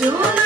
Juno.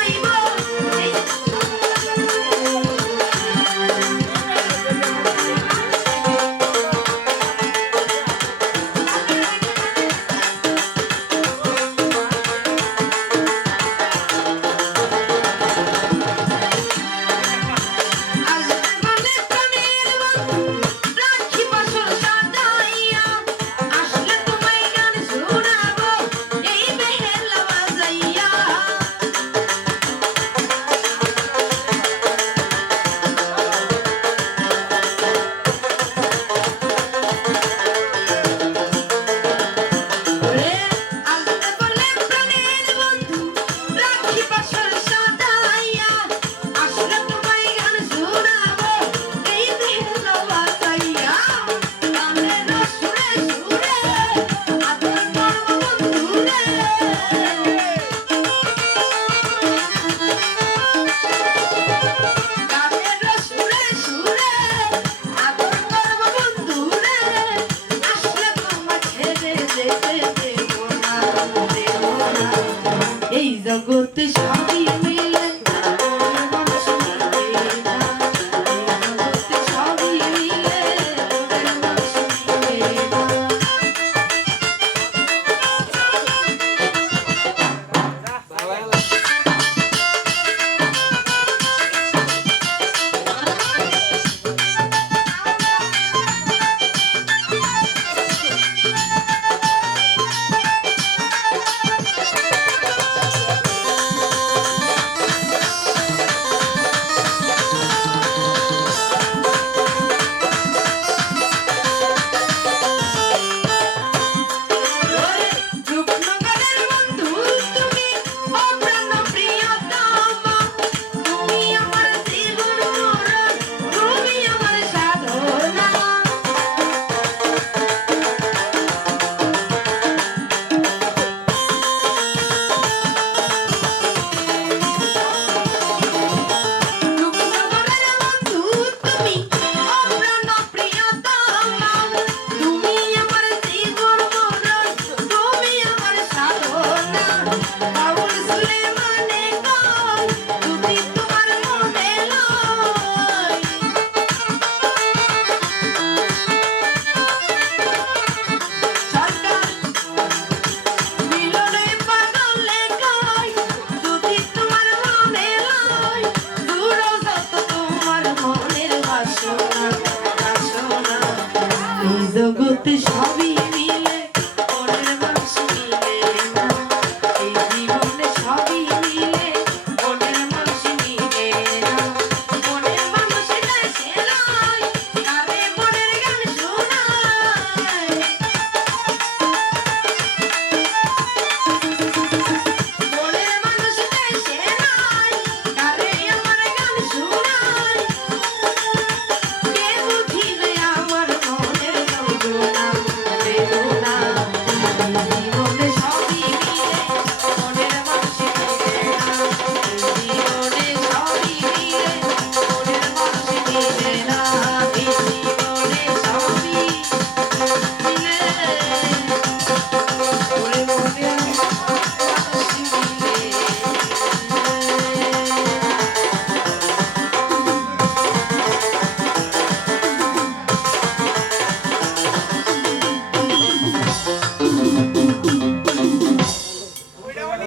সবই